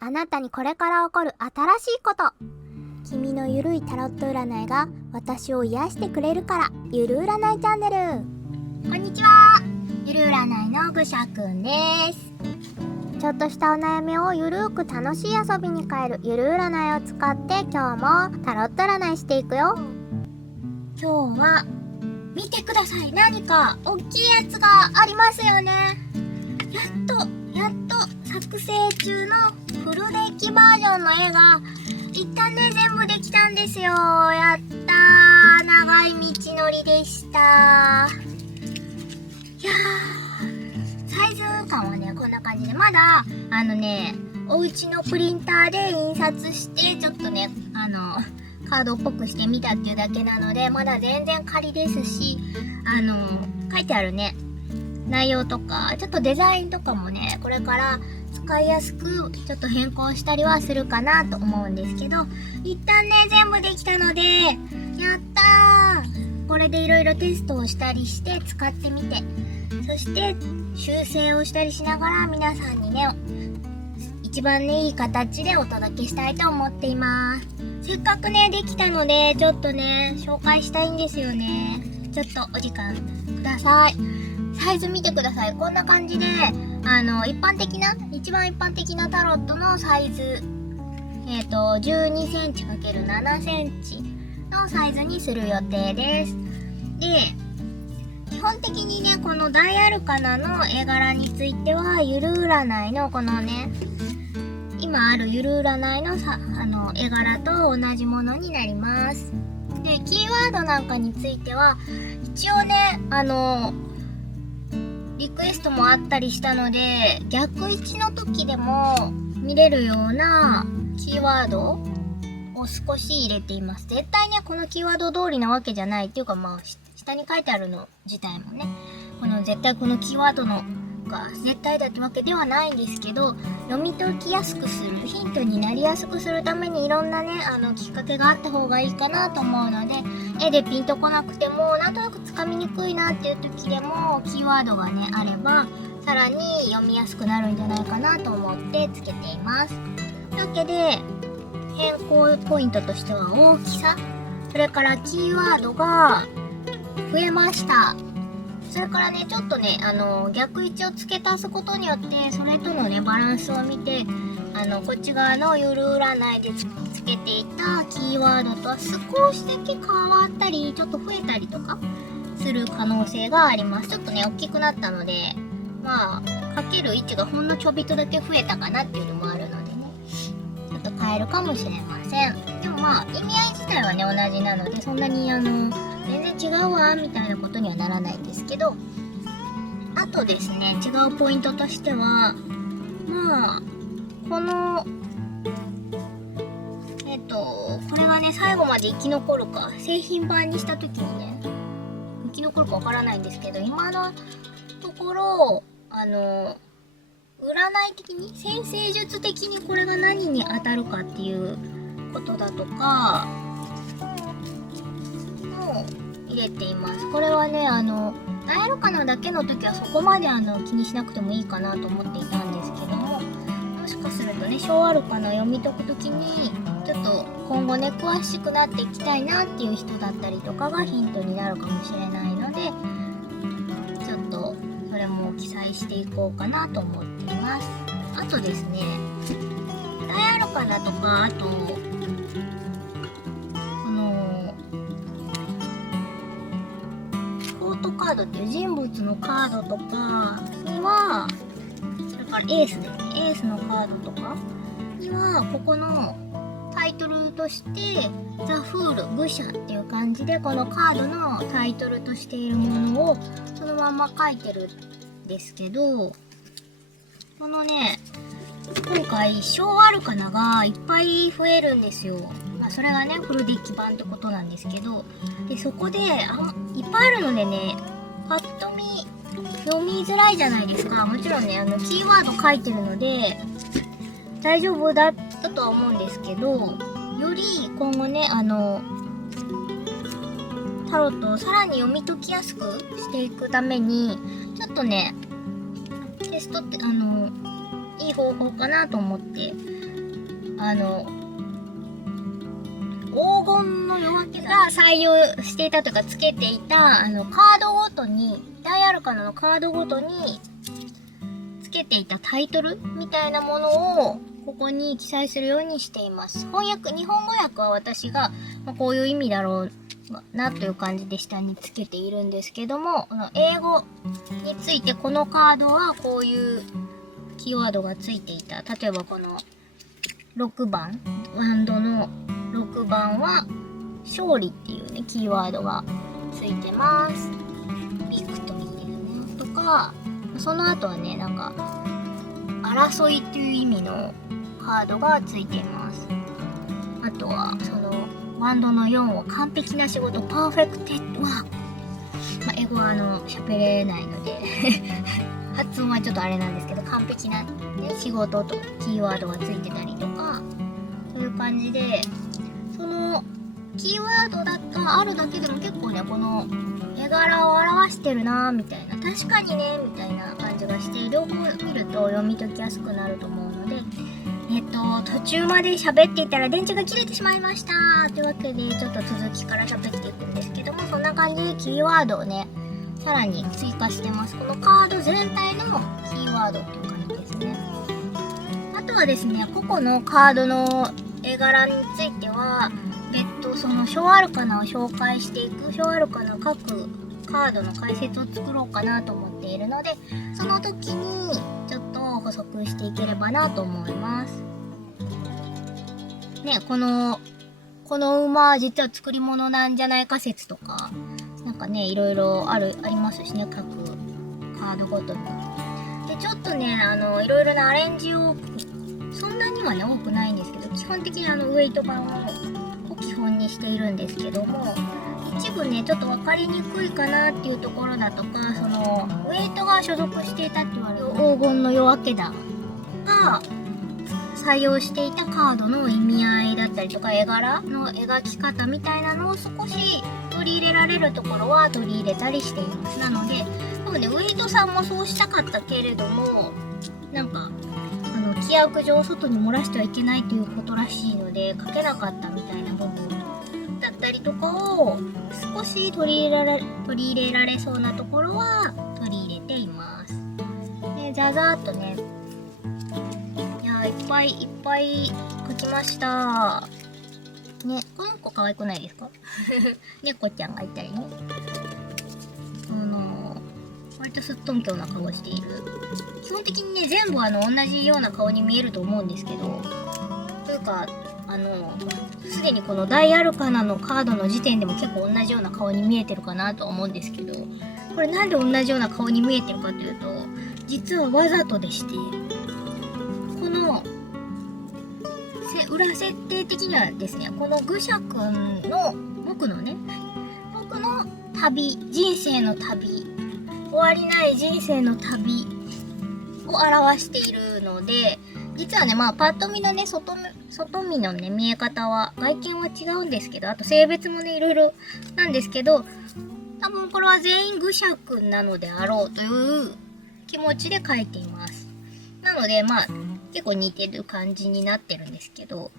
あなたにこれから起こる新しいこと。君のゆるいタロット占いが私を癒してくれるから、ゆる占いチャンネル。こんにちは、ゆる占いのぐしゃくんです。ちょっとしたお悩みをゆるーく楽しい遊びに変えるゆる占いを使って今日もタロット占いしていくよ。今日は見てください、何か大きいやつがありますよね。やっと作成中のフルデッキバージョンの絵が一旦ね全部できたんですよ。やったー、長い道のりでした。いやー、サイズ感はねこんな感じで、まだお家のプリンターで印刷してちょっとねカードっぽくしてみたっていうだけなので、まだ全然仮ですし、書いてあるね内容とかちょっとデザインとかもねこれから使いやすくちょっと変更したりはするかなと思うんですけど、一旦ね全部できたのでやったー。これでいろいろテストをしたりして使ってみて、そして修正をしたりしながら皆さんにね一番ねいい形でお届けしたいと思っています。せっかくねできたのでちょっとね紹介したいんですよね。ちょっとお時間ください。サイズ見てください。こんな感じで一番一般的なタロットのサイズ12センチ ×7 センチのサイズにする予定です。で、基本的にねこの大アルカナの絵柄についてはゆる占いのこのね今あるゆる占いの絵柄と同じものになります。で、キーワードなんかについては一応ねリクエストもあったりしたので、逆位置の時でも見れるようなキーワードを少し入れています。絶対ねこのキーワード通りなわけじゃないっていうか、下に書いてあるの自体もね絶対このキーワードのが絶対だってわけではないんですけど、読み解きやすくする、ヒントになりやすくするためにいろんなねきっかけがあった方がいいかなと思うので、絵でピンとこなくてもなんとなくつかみにくいなっていう時でもキーワードがねあればさらに読みやすくなるんじゃないかなと思ってつけています。というわけで変更ポイントとしては大きさ、それからキーワードが増えました。それからねちょっとね逆位置を付け足すことによってそれとのねバランスを見てこっち側のゆる占いでつけていたキーワードとは少しだけ変わったりちょっと増えたりとかする可能性があります。ちょっとね大きくなったのでかける位置がほんのちょびっとだけ増えたかなっていうのもあるのでね、ちょっと変えるかもしれません。でも意味合い自体はね同じなのでそんなに全然違うわみたいなことにはならないんですけど、あとですね違うポイントとしてはこのこれがね最後まで生き残るか、製品版にした時にね生き残るかわからないんですけど、今のところ占い的に占星術的にこれが何に当たるかっていうことだとかを入れています。これはね大アルカナだけの時はそこまで気にしなくてもいいかなと思っていたんですけども、もしかするとね小アルカナ読み解く時にちょっと今後ね詳しくなっていきたいなっていう人だったりとかがヒントになるかもしれないので、ちょっとそれも記載していこうかなと思っています。あとですね大アルカナとか、あとカードっていう人物のカードとかには、それからエースですね、エースのカードとかにはここのタイトルとしてザ・フール、愚者っていう感じでこのカードのタイトルとしているものをそのまま書いてるんですけど、このね今回小アルカナがいっぱい増えるんですよ。それがねフルデッキ版ってことなんですけど、でそこでいっぱいあるのでねパッと見読みづらいじゃないですか。もちろんねキーワード書いてるので大丈夫だったとは思うんですけど、より今後ねタロットをさらに読み解きやすくしていくためにちょっとねテストっていい方法かなと思って黄金の夜明けが採用していたというかつけていたカードごとに、大アルカナのカードごとにつけていたタイトルみたいなものをここに記載するようにしています。日本語訳は私が、こういう意味だろうなという感じで下につけているんですけども、英語についてこのカードはこういうキーワードがついていた。例えばこの6番、ワンドの6番は勝利っていうねキーワードがついてます。ビクトリーですねとか、その後はねなんか争いっていう意味のカードがついています。あとはそのワンドの4を完璧な仕事、パーフェクテッドワーク。英語は喋れないので発音はちょっとあれなんですけど、完璧な、ね、仕事とキーワードがついてたりとか、そういう感じで、そのキーワードがあるだけでも結構ね、この絵柄を表してるなみたいな、確かにねみたいな感じがして、両方見ると読み解きやすくなると思うので、途中まで喋っていたら電池が切れてしまいましたというわけで、ちょっと続きから喋っていくんですけども、そんな感じでキーワードをねさらに追加してます。このカード全体のキーワードっていう感じですね。あとはですね、個々のカードの絵柄については別途その小アルカナを紹介していく、小アルカナ各カードの解説を作ろうかなと思っているので、その時にちょっと補足していければなと思いますね。この馬は実は作り物なんじゃないか説とかなんかね、いろいろありますしね、各カードごとに。でちょっとねいろいろなアレンジをそんなにはね多くないんですけど、基本的にウェイト版を基本にしているんですけども、一部ねちょっと分かりにくいかなっていうところだとか、そのウェイトが所属していたって言われる黄金の夜明けだが採用していたカードの意味合いだったりとか、絵柄の描き方みたいなのを少し取り入れられるところは取り入れたりしています。なので多分ね、ウェイトさんもそうしたかったけれども、なんか規約上外に漏らしてはいけないということらしいので書けなかったみたいな部分だったりとかを少し取り入れられそうなところは取り入れています。でざざーっとね、いやいっぱい書きましたね。この子可愛くないですか猫ちゃんがいたりね、割とすっとんきょうな顔している。基本的にね全部同じような顔に見えると思うんですけど、というかすでにこの大アルカナのカードの時点でも結構同じような顔に見えてるかなとは思うんですけど、これなんで同じような顔に見えてるかというと、実はわざとでして、この裏設定的にはですね、この愚者くんの僕の旅、人生の旅、終わりない人生の旅を表しているので、実はねパッと見のね外見のね見え方は外見は違うんですけど、あと性別もねいろいろなんですけど、多分これは全員愚者くんなのであろうという気持ちで書いています。なので結構似てる感じになってるんですけど、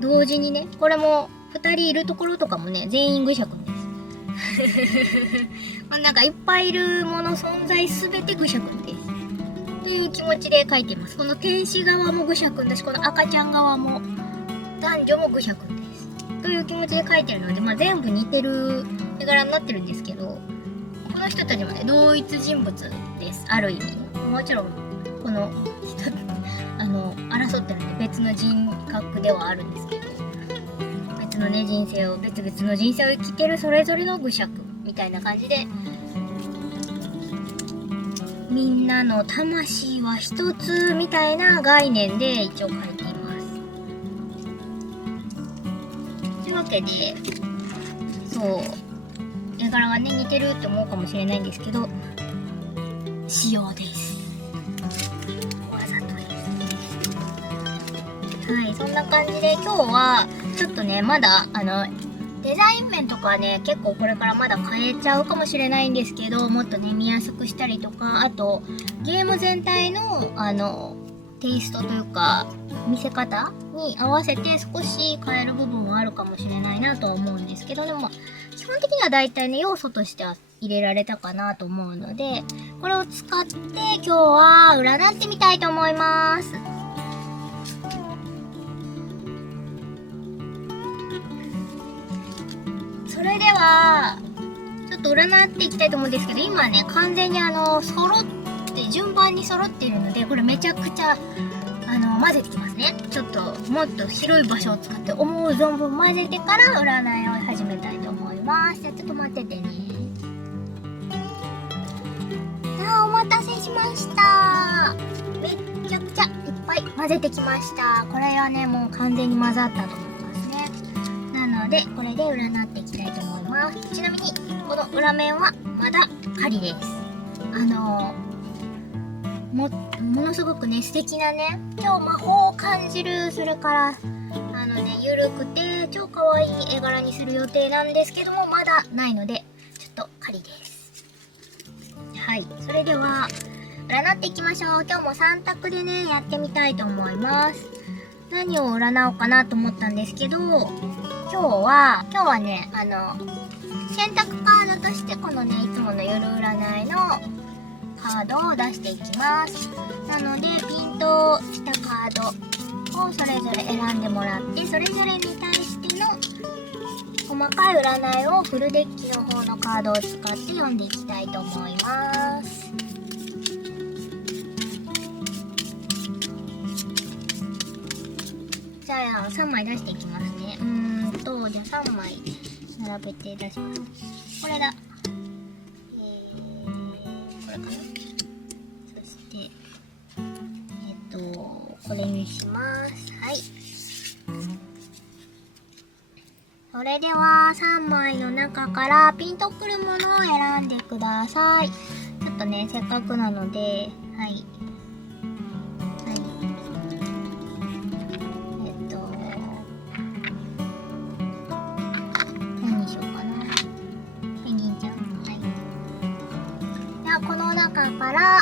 同時にねこれも2人いるところとかもね全員愚者くんですなんかいっぱいいるもの存在すべて愚者くんですという気持ちで書いてます。この天使側も愚者くんだし、この赤ちゃん側も男女も愚者くんですという気持ちで書いてるので、全部似てる絵柄になってるんですけど、この人たちもね同一人物です。ある意味もちろんこの人争ってるんで別の人格ではあるんですけど、別々の人生を生きてるそれぞれの愚者くんみたいな感じで、みんなの魂は一つみたいな概念で一応書いています。というわけで、絵柄がね似てるって思うかもしれないんですけど、仕様です。わざとです。はい、そんな感じで今日はちょっとねまだデザイン面とかはね結構これからまだ変えちゃうかもしれないんですけど、もっとね見やすくしたりとか、あとゲーム全体のテイストというか見せ方に合わせて少し変える部分はあるかもしれないなとは思うんですけど、でも基本的には大体ね要素としては入れられたかなと思うので、これを使って今日は占ってみたいと思います。それではちょっと占っていきたいと思うんですけど、今ね完全に揃って順番に揃っているので、これめちゃくちゃ混ぜてきますね。ちょっともっと広い場所を使って思う存分混ぜてから占いを始めたいと思います。じゃあちょっと待っててね。お待たせしました。めっちゃくちゃいっぱい混ぜてきました。これはねもう完全に混ざったと思いますね。なのでこれで占っていきたいと思います。ちなみにこの裏面はまだ仮です。ものすごくね素敵なね今日魔法を感じる、それからゆるくて超可愛い絵柄にする予定なんですけども、まだないのでちょっと仮です。はい、それでは占っていきましょう。今日も3択でねやってみたいと思います。何を占おうかなと思ったんですけど、今日はね選択カードとしてこのねいつもの夜占いのカードを出していきます。なのでピンとしたカードをそれぞれ選んでもらって、それぞれに対しての細かい占いをフルデッキの方のカードを使って読んでいきたいと思います。じゃあ3枚出していきますね。じゃあ3枚並べて出します。これだ。これかな。そしてこれにします。はい。それでは3枚の中からピンとくるものを選んでください。ちょっとねせっかくなので、はい。何にしようかな。ペンギンちゃん。はい。ではこの中から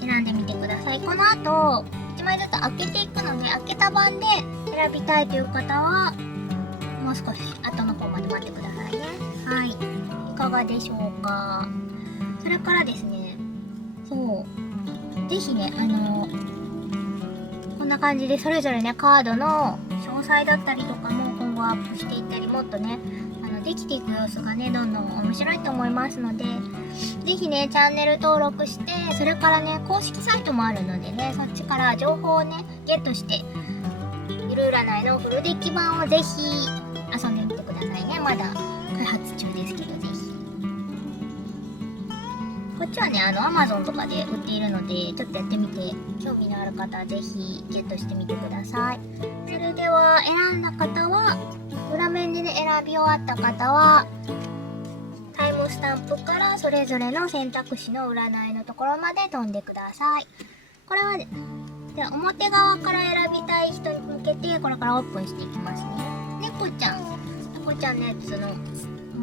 選んでみてください。この後1枚ずつ開けていくので、開けた番で選びたいという方はもう少し後の方まで待ってくださいね。はい、いかがでしょうか。それからですね、ぜひねこんな感じでそれぞれねカードの詳細だったりとかも今後アップしていったり、もっとねできていく様子がねどんどん面白いと思いますので、ぜひねチャンネル登録して、それからね公式サイトもあるのでね、そっちから情報をねゲットして、ゆる占いのフルデッキ版をぜひ遊んでみてくださいね。まだ開発中ですけど、ぜひこっちはねAmazon とかで売っているので、ちょっとやってみて興味のある方はぜひゲットしてみてください。それでは選んだ方は裏面でね選び終わった方はタイムスタンプからそれぞれの選択肢の占いのところまで飛んでください。これはね、で表側から選びたい人に向けてこれからオープンしていきますね。猫ちゃんのやつの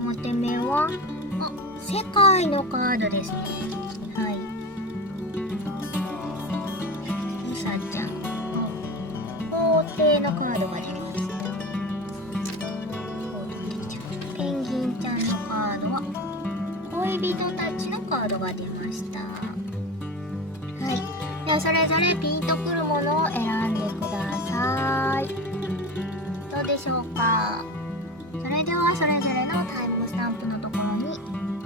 表面は世界のカードですね。はい。うさちゃん皇帝のカードが出てます。ペンギンちゃんのカードは恋人たちのカードが出ました。はい。ではそれぞれピンとくるものを選んでください。どうでしょうか。それではそれぞれのタイムスタンプのところに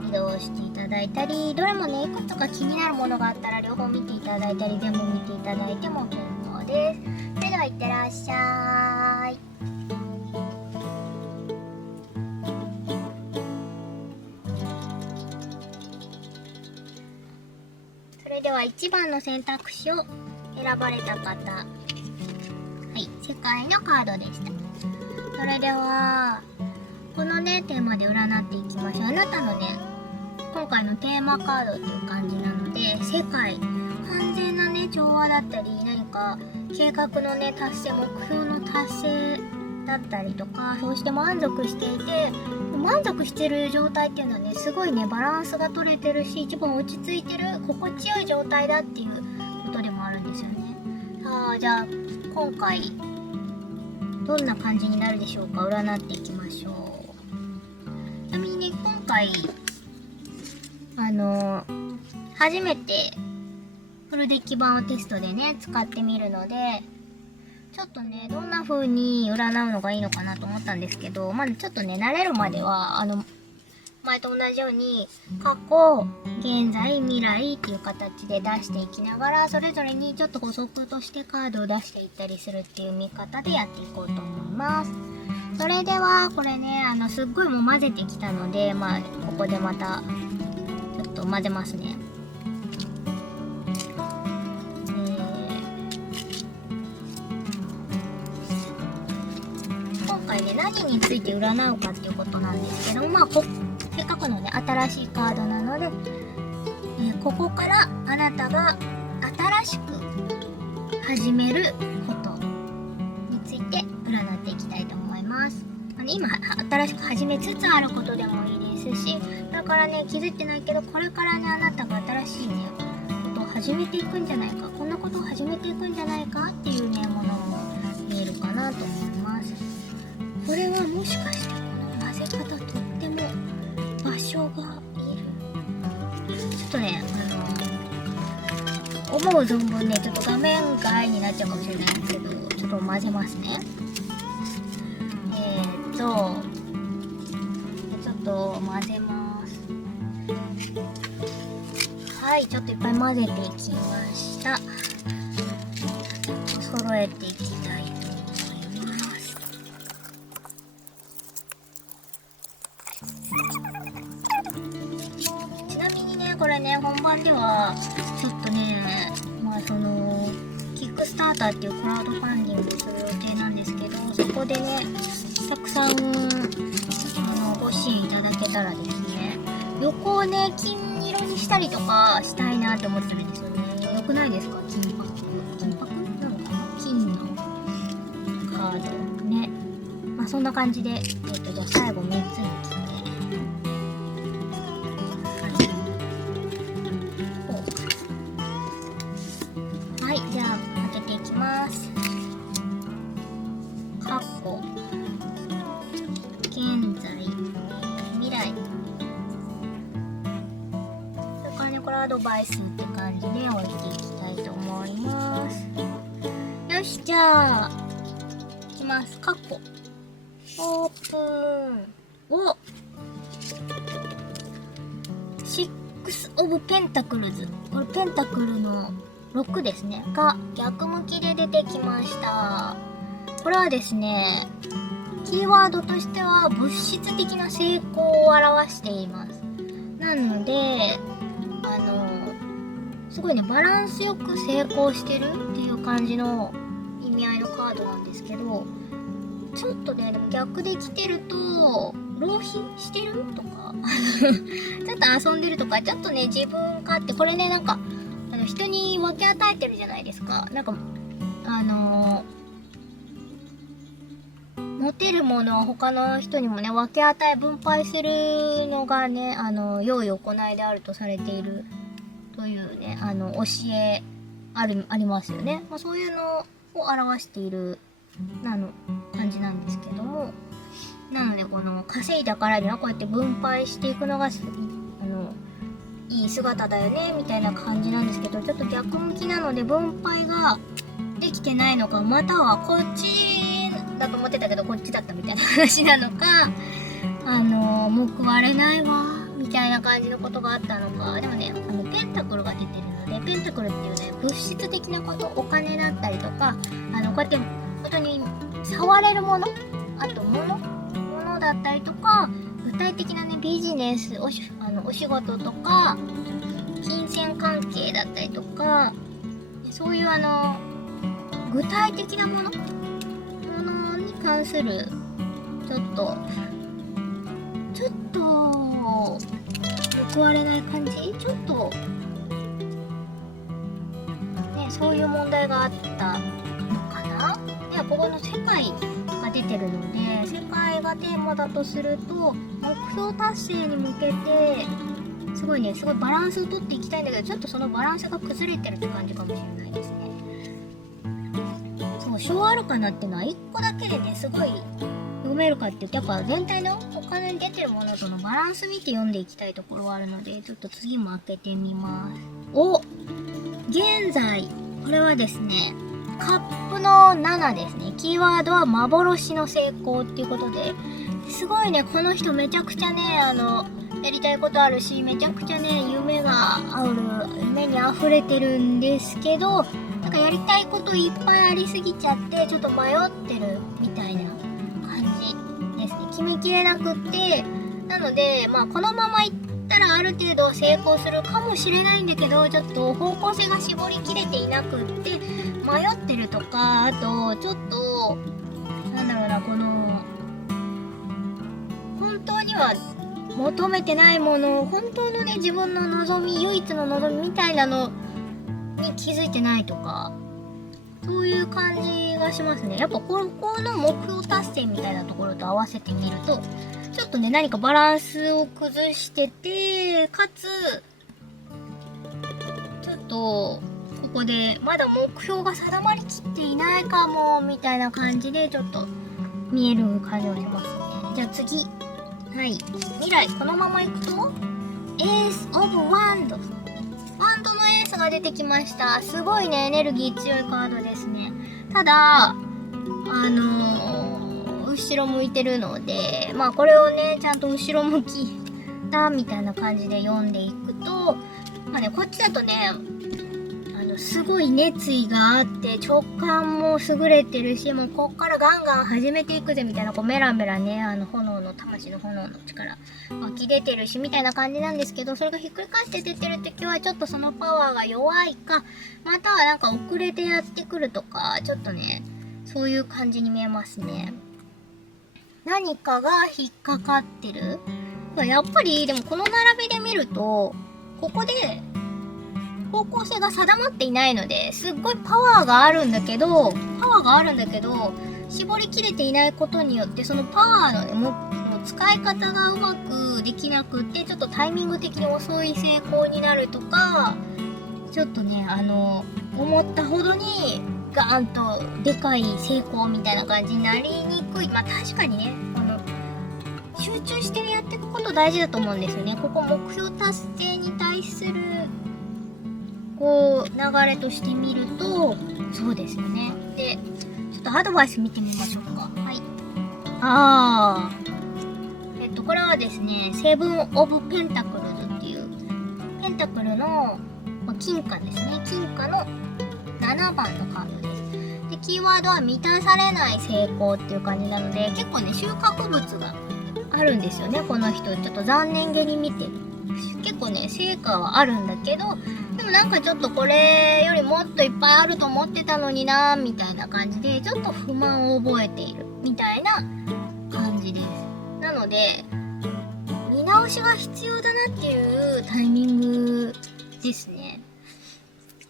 移動していただいたり、どれもねいくつか気になるものがあったら両方見ていただいたり、全部見ていただいても結構です。それではいってらっしゃい。それでは1番の選択肢を選ばれた方、はい、世界のカードでした。それではこのねテーマで占っていきましょう。あなたのね今回のテーマカードっていう感じなので、世界完全なね調和だったり、何か計画のね達成、目標の達成だったりとか、そうして満足していて、満足してる状態っていうのはねすごいねバランスが取れてるし、一番落ち着いてる心地よい状態だっていうことでもあるんですよね。じゃあ今回どんな感じになるでしょうか。占っていきましょう。ちなみにね、今回初めてフルデッキ版をテストでね使ってみるので、ちょっとねどんな風に占うのがいいのかなと思ったんですけど、まだちょっとね慣れるまでは前と同じように過去、現在、未来っていう形で出していきながら、それぞれにちょっと補足としてカードを出していったりするっていう見方でやっていこうと思います。それではこれねすっごいもう混ぜてきたので、ここでまたちょっと混ぜますね。今回ね何について占うかっていうことなんですけど、せっかくのね新しいカードなので、ここからあなたが新しく始めることについて占っていきたいと思います。今新しく始めつつあることでもいいですし、だからね気づいてないけどこれからねあなたが新しいねことを始めていくんじゃないか、こんなことを始めていくんじゃないかっていうねものも見えるかなと思います。これはもしかしてこの混ぜ方とっても場所がいる。ちょっとね思う存分ねちょっと画面外になっちゃうかもしれないんですけど、ちょっと混ぜますね。ちょっと混ぜます。はい、ちょっといっぱい混ぜていきました。揃えていきたいと思います。ちなみにねこれね本番ではちょっとねキックスターターっていうクラウドファンディングする予定なんですけど、そこでねたくさんご支援いただけたらですね、横をね金色にしたりとかしたいなって思ってるんですよね。よくないですか？金箔なのかな、金のカードね。そんな感じでじゃあ最後3つに切ってはい、じゃあ開けていきます。過去、現在、未来。それからねこれアドバイスって感じで置いていきたいと思います。よし、じゃあいきます。過去オープン。お、シックスオブペンタクルズ、これペンタクルの6ですねが逆向きで出てきました。これはですねキーワードとしては物質的な成功を表しています。なのですごいねバランスよく成功してるっていう感じの意味合いのカードなんですけど、ちょっとねでも逆で来てると浪費してるとかちょっと遊んでるとか、ちょっとね自分勝手、これね人に分け与えてるじゃないですか。持てるものは他の人にもね分け与え分配するのがね良い行いであるとされているというね教えありますよね。そういうのを表している感じなんですけども、なのでこの稼いだからにはこうやって分配していくのがいい姿だよねみたいな感じなんですけど、ちょっと逆向きなので分配ができてないのか、またはこっちだと思ってたけどこっちだったみたいな話なのか、報われないわみたいな感じのことがあったのか。でもねペンタクルが出てるので、ペンタクルっていうね物質的なこと、お金だったりとかこうやって本当に触れるもの、あと物だったりとか、具体的なねビジネスお仕事とか金銭関係だったりとか、そういう具体的なものに関するちょっと報われない感じ、ちょっとねそういう問題があったのかな。ではここの世界が出てるので、世界がテーマだとすると目標達成に向けてすごいバランスをとっていきたいんだけど、ちょっとそのバランスが崩れてるって感じかもしれないですね。そう、小アルカナっていうのは1個だけでね、すごい読めるかっていうと、やっぱ全体のお金に出てるものとのバランス見て読んでいきたいところはあるので、ちょっと次も開けてみます。現在、これはですね、カップの7ですね。キーワードは幻の成功っていうことで、すごいね、この人めちゃくちゃね、やりたいことあるし、めちゃくちゃね、夢に溢れてるんですけど、なんかやりたいこといっぱいありすぎちゃって、ちょっと迷ってるみたいな感じですね。決めきれなくって、なので、まあこのままいったらある程度成功するかもしれないんだけど、ちょっと方向性が絞りきれていなくって、迷ってるとか、あと、ちょっと、なんだろうな、この、本当には求めてないもの、本当のね、自分の望み、唯一の望みみたいなのに気づいてないとか、そういう感じがしますね。やっぱこの目標達成みたいなところと合わせてみると、ちょっとね、何かバランスを崩してて、かつ、ちょっと、ここでまだ目標が定まりきっていないかも、みたいな感じで、ちょっと見える感じがしますね。じゃあ次。はい。未来、このままいくと、エース・オブ・ワンド。ワンドのエースが出てきました。すごいね、エネルギー強いカードですね。ただ、後ろ向いてるので、まあこれをね、ちゃんと後ろ向きだ、みたいな感じで読んでいくと、まあね、こっちだとね、すごい熱意があって直感も優れてるし、もうこっからガンガン始めていくぜみたいな、こうメラメラね、魂の炎の力湧き出てるしみたいな感じなんですけど、それがひっくり返って出てる時はちょっとそのパワーが弱いか、またはなんか遅れてやってくるとか、ちょっとね、そういう感じに見えますね。何かが引っかかってる。やっぱりでもこの並びで見ると、ここで方向性が定まっていないので、すっごいパワーがあるんだけど、絞りきれていないことによって、そのパワーの使い方がうまくできなくって、ちょっとタイミング的に遅い成功になるとか、ちょっとね、思ったほどにガーンとでかい成功みたいな感じになりにくい。まあ確かにね、集中してやっていくこと大事だと思うんですよね。ここ目標達成に対するこう流れとしてみるとそうですよね。で、ちょっとアドバイス見てみましょうか。はい。これはですね、セブン・オブ・ペンタクルズっていうペンタクルの金貨ですね。金貨の7番のカードです。で、キーワードは満たされない成功っていう感じなので、結構ね、収穫物があるんですよね。この人ちょっと残念げに見てる。結構ね、成果はあるんだけど、でもなんかちょっとこれよりもっといっぱいあると思ってたのになみたいな感じで、ちょっと不満を覚えているみたいな感じです。なので、見直しが必要だなっていうタイミングですね。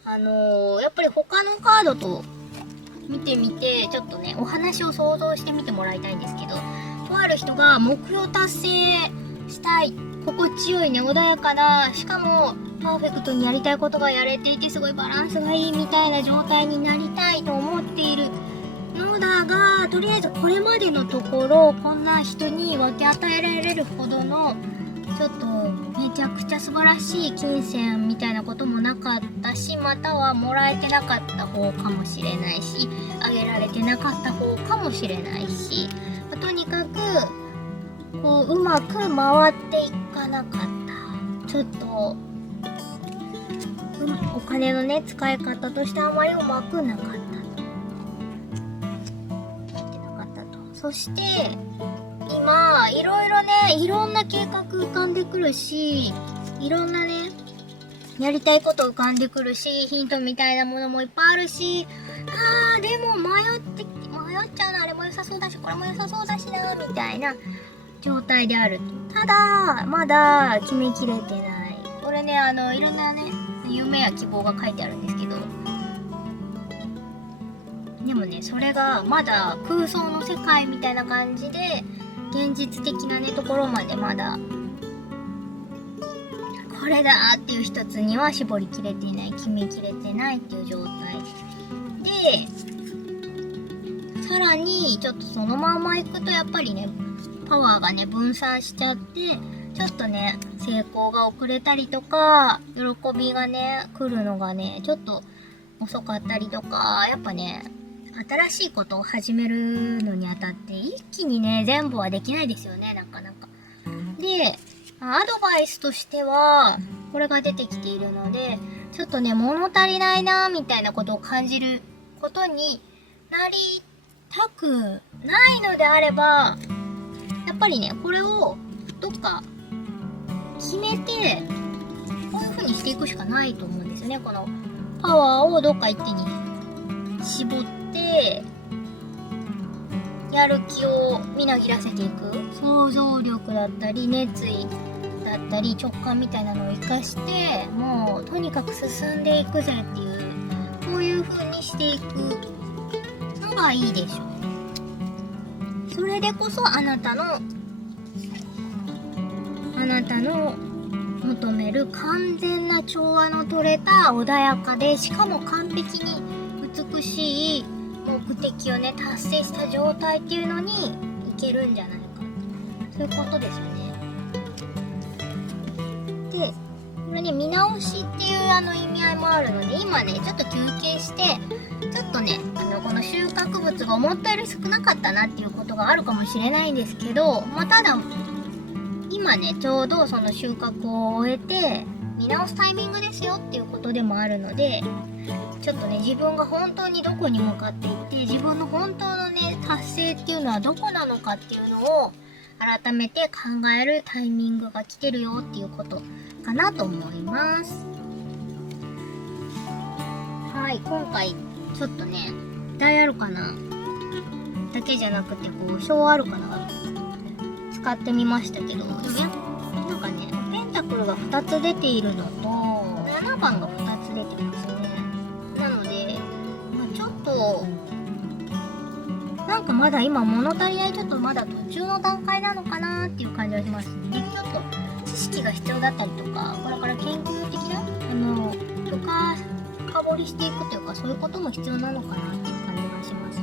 やっぱり他のカードと見てみて、ちょっとね、お話を想像してみてもらいたいんですけど、とある人が目標達成したい、心地よいね、穏やかな、しかもパーフェクトにやりたいことがやれていてすごいバランスがいいみたいな状態になりたいと思っているのだが、とりあえずこれまでのところこんな人に分け与えられるほどのちょっとめちゃくちゃ素晴らしい金銭みたいなこともなかったし、またはもらえてなかった方かもしれないし、あげられてなかった方かもしれないし、とにかくこううまく回っていかなかった。ちょっとお金のね、使い方としてあまりうまくなかったと。そして今いろいろね、いろんな計画浮かんでくるし、いろんなね、やりたいこと浮かんでくるし、ヒントみたいなものもいっぱいあるし、でも迷っちゃうな、あれも良さそうだしこれも良さそうだしなみたいな状態であると。ただまだ決めきれてない。これね、いろんなね、夢や希望が書いてあるんですけど、でもね、それがまだ空想の世界みたいな感じで、現実的なね、ところまでまだこれだっていう一つには絞りきれていない、決めきれてないっていう状態で、さらにちょっとそのまま行くとやっぱりねパワーがね分散しちゃって、ちょっとね成功が遅れたりとか、喜びがね来るのがねちょっと遅かったりとか、やっぱね新しいことを始めるのにあたって一気にね全部はできないですよね、なかなか。で、アドバイスとしてはこれが出てきているので、ちょっとね物足りないなみたいなことを感じることになりたくないのであれば、やっぱりねこれをどっか決めてこういう風にしていくしかないと思うんですよね。このパワーをどっか一手に絞ってやる気をみなぎらせていく、想像力だったり熱意だったり直感みたいなのを生かして、もうとにかく進んでいくぜっていう、こういう風にしていくのがいいでしょう。それでこそあなたの求める完全な調和の取れた穏やかで、しかも完璧に美しい目的をね達成した状態っていうのにいけるんじゃないか、そういうことですよね。でこれね見直しっていう意味合いもあるので、今ねちょっと休憩して、ちょっとねこの収穫物が思ったより少なかったなっていうことがあるかもしれないんですけど、ただ今ねちょうどその収穫を終えて見直すタイミングですよっていうことでもあるので、ちょっとね自分が本当にどこに向かっていって、自分の本当のね達成っていうのはどこなのかっていうのを改めて考えるタイミングが来てるよっていうことかなと思います。はい、今回ちょっとね大アルカナだけじゃなくて小アルカナが使ってみましたけど、なんかねペンタクルが2つ出ているのと7番が2つ出てますね。なので、ちょっとなんかまだ今物足りない、ちょっとまだ途中の段階なのかなっていう感じはしますね。ちょっと知識が必要だったりとか、これから研究的な深掘りしていくというか、そういうことも必要なのかなっていう感じがします。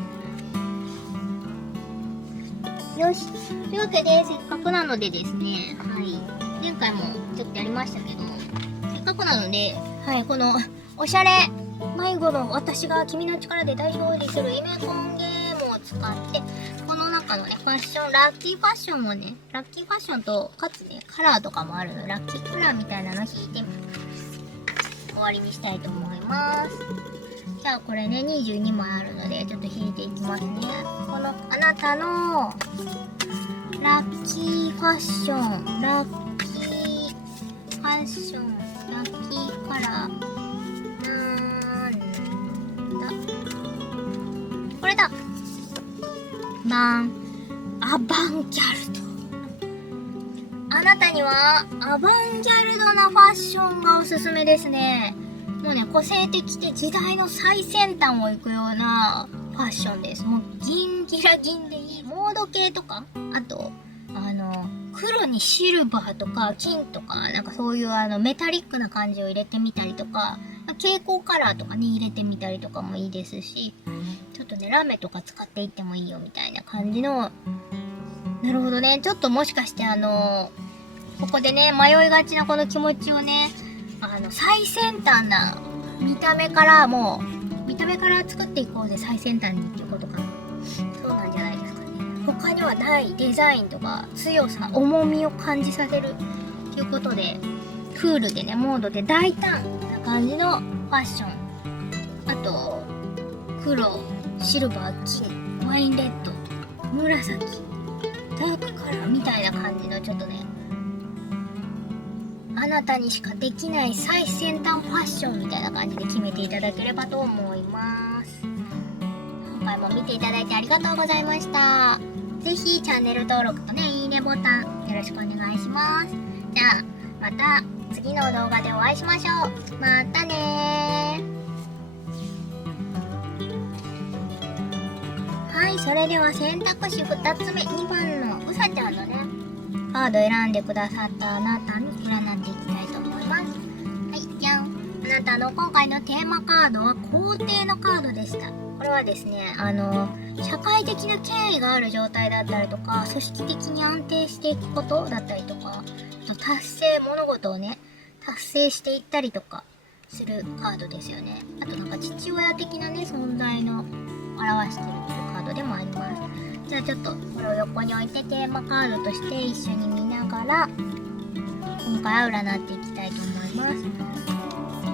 よし、というわけでせっかくなのでですね、はい、前回もちょっとやりましたけど、せっかくなので、はい、このおしゃれ迷子の私が君の力で大表示するイメコンゲームを使って、この中のねファッション、ラッキーファッションもね、ラッキーファッションとかつねカラーとかもあるので、ラッキーカラーみたいなの引いて終わりにしたいと思います。じゃあこれね22枚あるのでちょっと引いていきますね。このあなたのラッキーファッション、ラッキーファッション、ラッキーカラーこれだ。アバンギャルド。あなたにはアバンギャルドなファッションがおすすめですね。もうね個性的で時代の最先端を行くようなファッションです。もうギンギラギンでいい。モード系とか、あと黒にシルバーとか金とか、なんかそういうメタリックな感じを入れてみたりとか、蛍光カラーとかね入れてみたりとかもいいですし、ちょっとねラメとか使っていってもいいよみたいな感じの。なるほどね。ちょっともしかしてここでね迷いがちなこの気持ちをね、最先端な見た目から作っていこうぜ最先端にっていうことかな。そうなんじゃないですかね。他にはないデザインとか強さ、重みを感じさせるということで、クールでねモードで大胆な感じのファッション、あと黒、シルバー、金、ワインレッド、紫、ダークカラーみたいな感じの、ちょっとねあなたにしかできない最先端ファッションみたいな感じで決めていただければと思います。今回も見ていただいてありがとうございました。ぜひチャンネル登録とねいいねボタンよろしくお願いします。じゃあまた次の動画でお会いしましょう。またねー。はい、それでは選択肢2つ目、2番のうさちゃんのねカード選んでくださったあなたに占っていきたいと思います。はい、じゃん。あなたの今回のテーマカードは皇帝のカードでした。これはですね、社会的な権威がある状態だったりとか、組織的に安定していくことだったりとか、物事をね達成していったりとかするカードですよね。あとなんか父親的なね存在の表しているカードでもあります。じゃあちょっとこれを横に置いてテーマカードとして一緒に見ながら今回は占っていきたいと思いま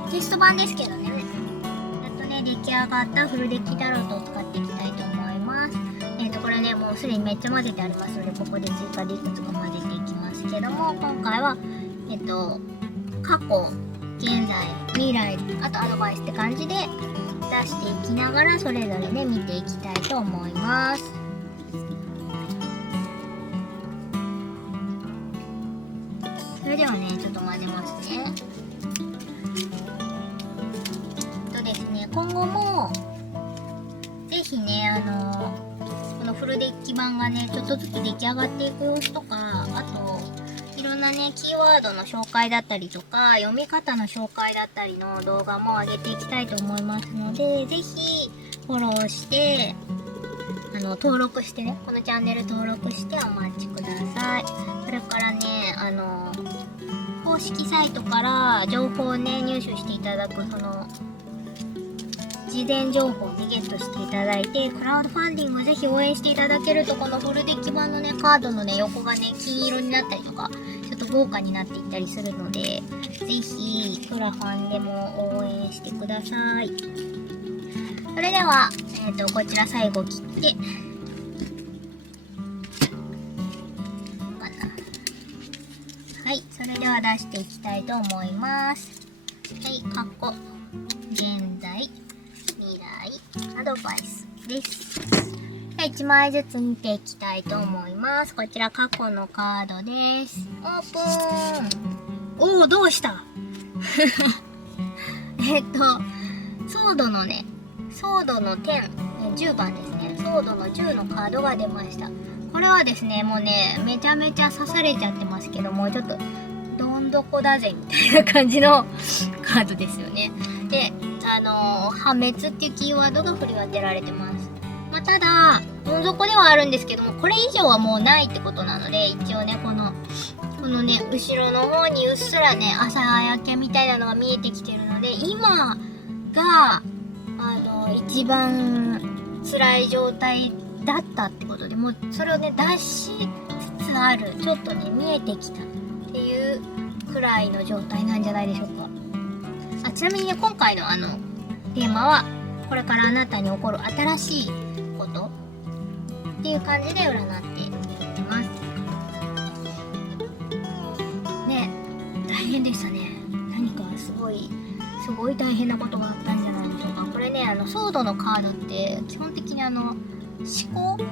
す。テスト版ですけどね、やっとね出来上がったフルデッキタロットを使っていきたいと思います。これねもうすでにめっちゃ混ぜてありますので、ここで追加でいくつか混ぜていきますけども、今回は過去、現在、未来、あとアドバイスって感じで出していきながらそれぞれね見ていきたいと思います。それではねちょっと混ぜますね。ですね、今後もぜひねこのフルデッキ版がねちょっとずつ出来上がっていく様子とか、あといろんなねキーワードの紹介だったりとか読み方の紹介だったりの動画も上げていきたいと思いますので、ぜひフォローして登録してね、このチャンネル登録してお待ちください。それからね公式サイトから情報をね入手していただくその事前情報をゲットしていただいて、クラウドファンディングをぜひ応援していただけると、このフルデッキ版のねカードのね横がね金色になったりとかちょっと豪華になっていったりするので、ぜひクラファンでも応援してください。それでは、こちら最後切ってはい、それでは出していきたいと思います。はい、過去、現在、未来、アドバイスです。1枚ずつ見ていきたいと思います。こちら過去のカードです。オープン。おー、どうしたソードのね、ソードの10、10番ですね。ソードの10のカードが出ました。これはですね、もうね、めちゃめちゃ刺されちゃってますけども、ちょっと、どんどこだぜ、みたいな感じのカードですよね。で、破滅っていうキーワードが振り当てられてます。まあ、ただ、どん底ではあるんですけども、これ以上はもうないってことなので、一応ね、このね、後ろの方にうっすらね、朝焼けみたいなのが見えてきてるので、今が、一番辛い状態だったってことで、もうそれをね出しつつある、ちょっとね見えてきたっていうくらいの状態なんじゃないでしょうか。ちなみにね今回のテーマはこれからあなたに起こる新しいことっていう感じで占っていきますね。大変でしたね。何かすごい大変なことがあったんじゃないでしょうか。これねソードのカードって基本的に思考、考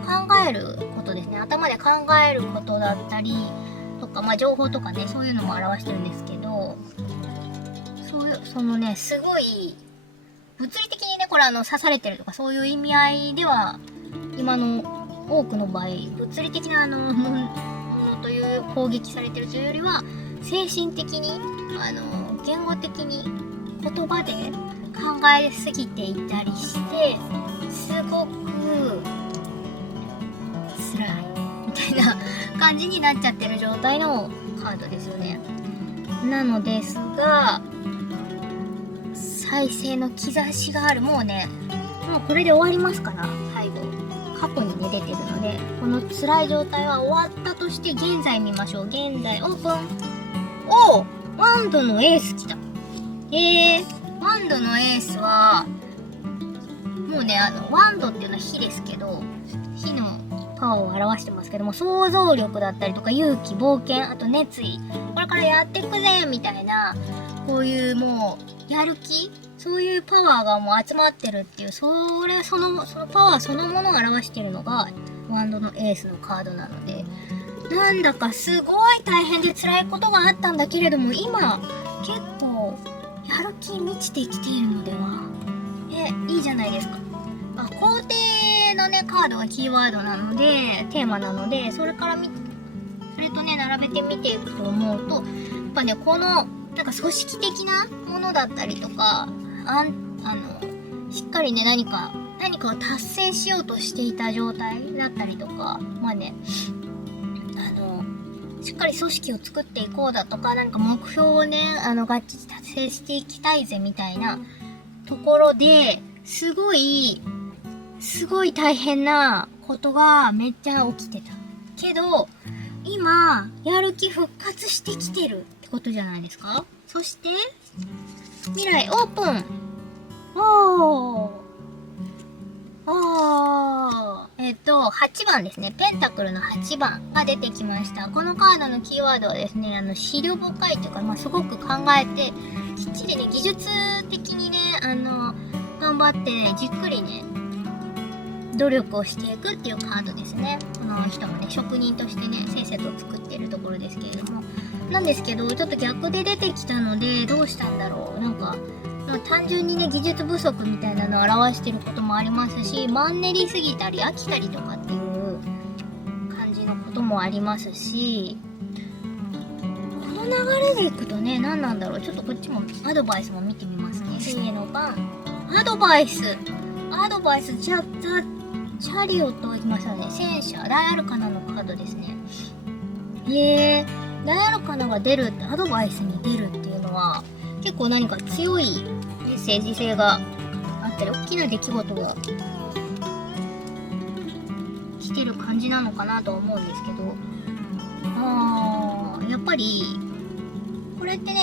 えることですね。頭で考えることだったりとか、まあ、情報とかねそういうのも表してるんですけど、そのねすごい物理的にねこれ刺されてるとかそういう意味合いでは今の多くの場合物理的なものという攻撃されてるというよりは精神的に言語的に言葉で考えすぎていたりしてすごく辛いみたいな感じになっちゃってる状態のカードですよね。なのですが再生の兆しがある。もうこれで終わりますから、最後過去にね出てるので、この辛い状態は終わったとして現在見ましょう。現在オープン。おお、ワンドのエース来た。ワンドのエースはもうねワンドっていうのは火ですけど、火のパワーを表してますけども、想像力だったりとか勇気、冒険、あと熱意、これからやっていくぜみたいな、こういうもうやる気、そういうパワーがもう集まってるっていう、そのパワーそのものを表してるのがワンドのエースのカードなので、なんだかすごい大変で辛いことがあったんだけれども、今結構やる気満ちてきているのではいいじゃないですか。肯定のねカードがキーワードなので、テーマなので、それとね並べてみていくと思うと、やっぱねこのなんか組織的なものだったりとか、しっかりね何か何かを達成しようとしていた状態だったりとか、まあね、しっかり組織を作っていこうだとか、何か目標をね、がっちり達成していきたいぜみたいなところで、すごい大変なことがめっちゃ起きてた。けど、今、やる気復活してきてるってことじゃないですか？そして、未来オープン。8番ですね。ペンタクルの8番が出てきました。このカードのキーワードはですね、思慮深いというか、すごく考えて、きっちりね、技術的にね、頑張って、じっくりね、努力をしていくっていうカードですね。この人もね、職人としてね、せっせと作っているところですけれども。なんですけど、ちょっと逆で出てきたので、どうしたんだろう。単純にね、技術不足みたいなのを表してることもありますし、マンネリすぎたり飽きたりとかっていう感じのこともありますし、この流れでいくとね、何なんだろう。ちょっとこっちもアドバイスも見てみますね。上の番。アドバイス、チャリオットが来ましたね。戦車、大アルカナのカードですね。大アルカナが出るって、アドバイスに出るっていうのは、結構何か強いメッセージ性があったり、大きな出来事が来てる感じなのかなとは思うんですけど、やっぱり、これってね、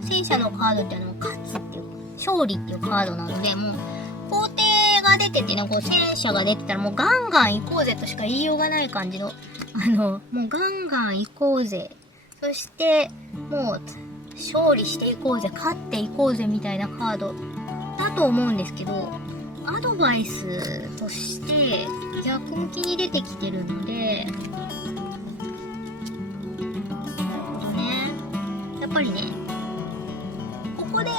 戦車のカードって勝つっていう、勝利っていうカードなので、もう、皇帝が出ててね、こう戦車が出てたらもうガンガン行こうぜとしか言いようがない感じの、もうガンガン行こうぜ。そして、もう、勝利していこうぜ、勝っていこうぜみたいなカードだと思うんですけど、アドバイスとして逆向きに出てきてるので、やっぱりね、ここで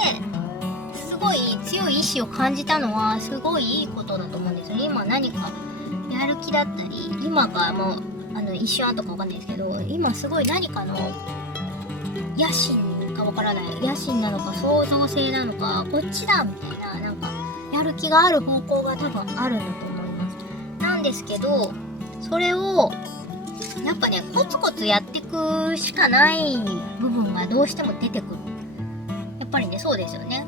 すごい強い意志を感じたのはすごいいいことだと思うんですよね。今何かやる気だったり、今かもう一瞬後かわかんないですけど、今すごい何かの野心かわからない、野心なのか創造性なのか、こっちだみたいな、なんかやる気がある方向が多分あるんだと思います。なんですけど、それをやっぱね、コツコツやっていくしかない部分がどうしても出てくる。やっぱりね、そうですよね。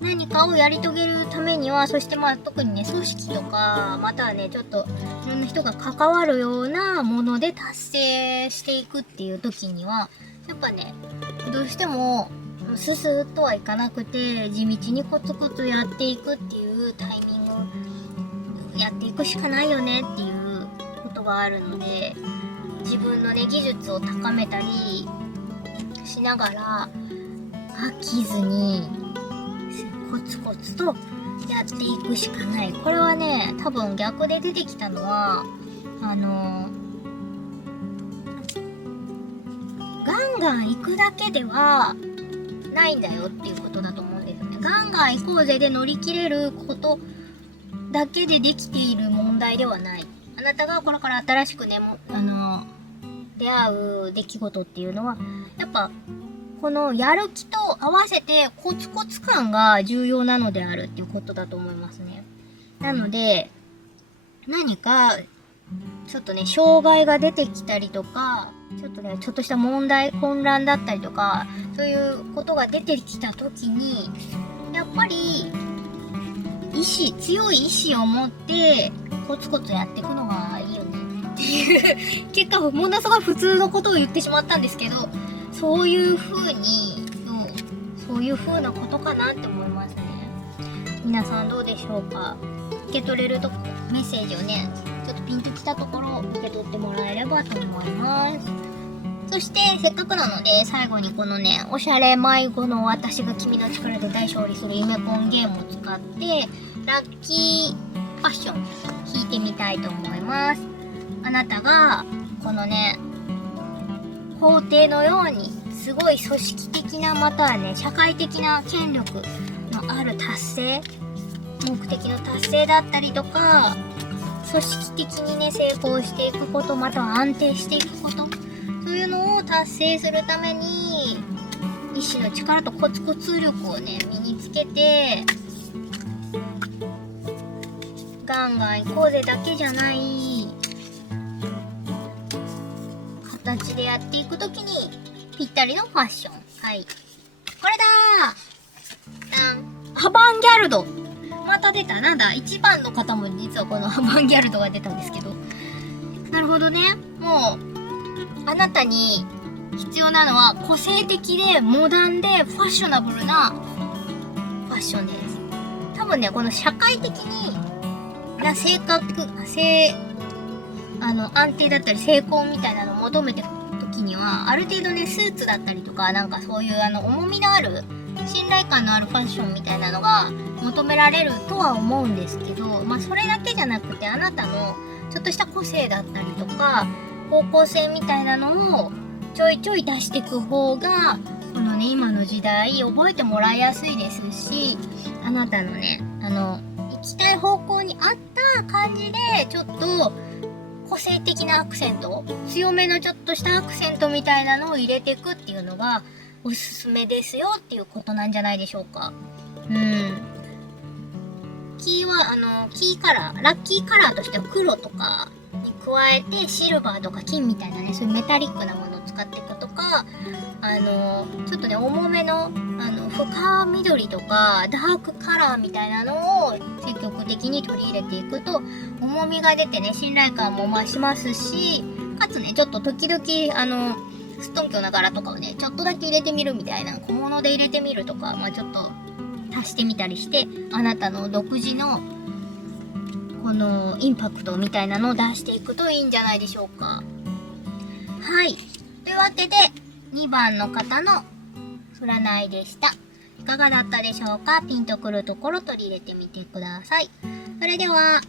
何かをやり遂げるためには、そして特にね、組織とか、またはね、ちょっといろんな人が関わるようなもので達成していくっていう時には、やっぱね、どうしてもススッとはいかなくて、地道にコツコツやっていくっていうタイミングやっていくしかないよねっていうことがあるので、自分のね、技術を高めたりしながら飽きずにコツコツとやっていくしかない。これはね、多分逆で出てきたのはガンガン行くだけではないんだよっていうことだと思うんですよね。ガンガン行こうぜで乗り切れることだけでできている問題ではない。あなたがこれから新しくね、出会う出来事っていうのは、やっぱこのやる気と合わせてコツコツ感が重要なのであるっていうことだと思いますね。なので、何かちょっとね、障害が出てきたりとか、ちょっとした問題、混乱だったりとか、そういうことが出てきた時に、やっぱり強い意志を持ってコツコツやっていくのがいいよねっていう結果、ものすごい普通のことを言ってしまったんですけど、そういう風なことかなって思いますね。皆さんどうでしょうか？受け取れるとこ、メッセージをね、ちょっとピンときたところ受け取ってもらえればと思います。そしてせっかくなので最後にこのね、おしゃれ迷子の私が君の力で大勝利する夢ポンゲームを使ってラッキーファッション引いてみたいと思います。あなたがこのね、皇帝のようにすごい組織的な、またはね、社会的な権力のある達成、目的の達成だったりとか、組織的にね、成功していくこと、または安定していくこと、そういうのを達成するために意志の力とコツコツ力をね、身につけてガンガン行こうぜだけじゃない形でやっていくときにぴったりのファッション。はい。これだー。アバンギャルド。また出た。なんだ、一番の方も実はこのアバンギャルドが出たんですけど。なるほどね。もう、あなたに必要なのは個性的でモダンでファッショナブルなファッションです。多分ね、この社会的な性格、安定だったり成功みたいなのを求めていく時には、ある程度ね、スーツだったりとか、なんかそういう重みのある、信頼感のあるファッションみたいなのが求められるとは思うんですけど、まあそれだけじゃなくて、あなたのちょっとした個性だったりとか、方向性みたいなのをちょいちょい出していく方が、このね、今の時代覚えてもらいやすいですし、あなたのね、行きたい方向に合った感じで、ちょっと個性的なアクセント、強めのちょっとしたアクセントみたいなのを入れていくっていうのがおすすめですよっていうことなんじゃないでしょうか。キーは、キーカラー、ラッキーカラーとしては黒とかに加えてシルバーとか金みたいなね、そういうメタリックなものを使っていくとか、ちょっとね、重めの、深緑とかダークカラーみたいなのを積極的に取り入れていくと、重みが出てね、信頼感も増しますし、かつね、ちょっと時々、すっとんきょうな柄とかをね、ちょっとだけ入れてみるみたいな、小物で入れてみるとか、まあちょっと足してみたりして、あなたの独自のこのインパクトみたいなのを出していくといいんじゃないでしょうか。はい。というわけで、2番の方の占いでした。いかがだったでしょうか。ピンとくるところ取り入れてみてください。それでは、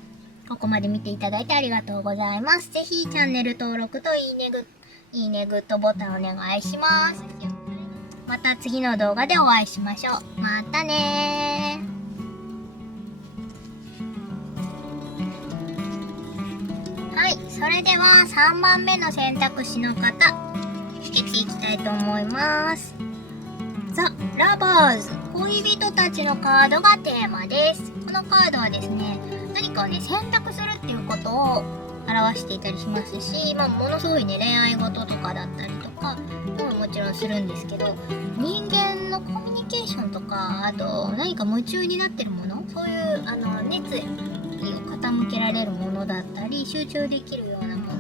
ここまで見ていただいてありがとうございます。ぜひチャンネル登録といいねグッドボタンお願いします。また次の動画でお会いしましょう。またねー。はい、それでは3番目の選択肢の方、つけていきたいと思います。ザ・ラバーズ、恋人たちのカードがテーマです。このカードはですね、何かをね、選択するっていうことを表していたりしますし、まあ、ものすごいね、恋愛事とかだったりとかももちろんするんですけど、人間のコミュニケーションとか、あと何か夢中になってるもの、そういう熱意を傾けられるものだったり、集中できるようなもの、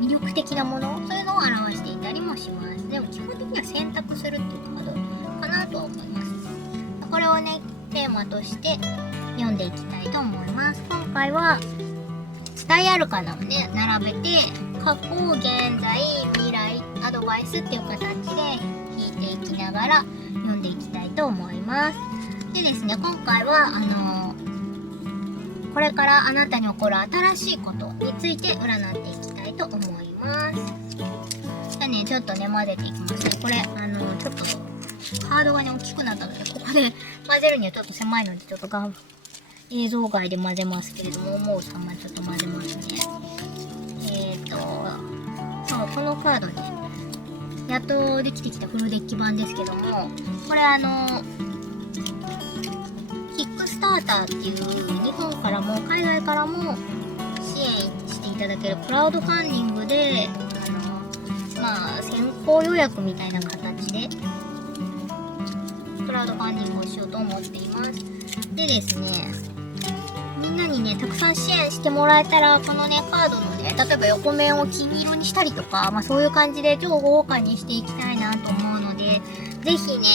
魅力的なもの、そういうのを表していたりもします。でも基本的には選択するっていうカードかなと思います。これをね、テーマとして読んでいきたいと思います。今回は伝えあるかなをね、並べて、過去、現在、未来、アドバイスっていう形で引いていきながら読んでいきたいと思います。でですね、今回はこれからあなたに起こる新しいことについて占っていきたいと思います。じゃあね、ちょっとね、混ぜていきますね。これ、ちょっとカードがね、大きくなったので、ここで混ぜるにはちょっと狭いので、ちょっと映像外で混ぜますけれども、思うさまちょっと混ぜますね。そう、このカードね、やっとできてきたフルデッキ版ですけども、これキックスターターっていう日本からも海外からも支援していただけるクラウドファンディングで、まあ、先行予約みたいな形で、クラウドファンディングをしようと思っています。でですね、みんなにね、たくさん支援してもらえたら、このね、カードのね、例えば横面を金色にしたりとか、まあそういう感じで超豪華にしていきたいなと思うので、ぜひね、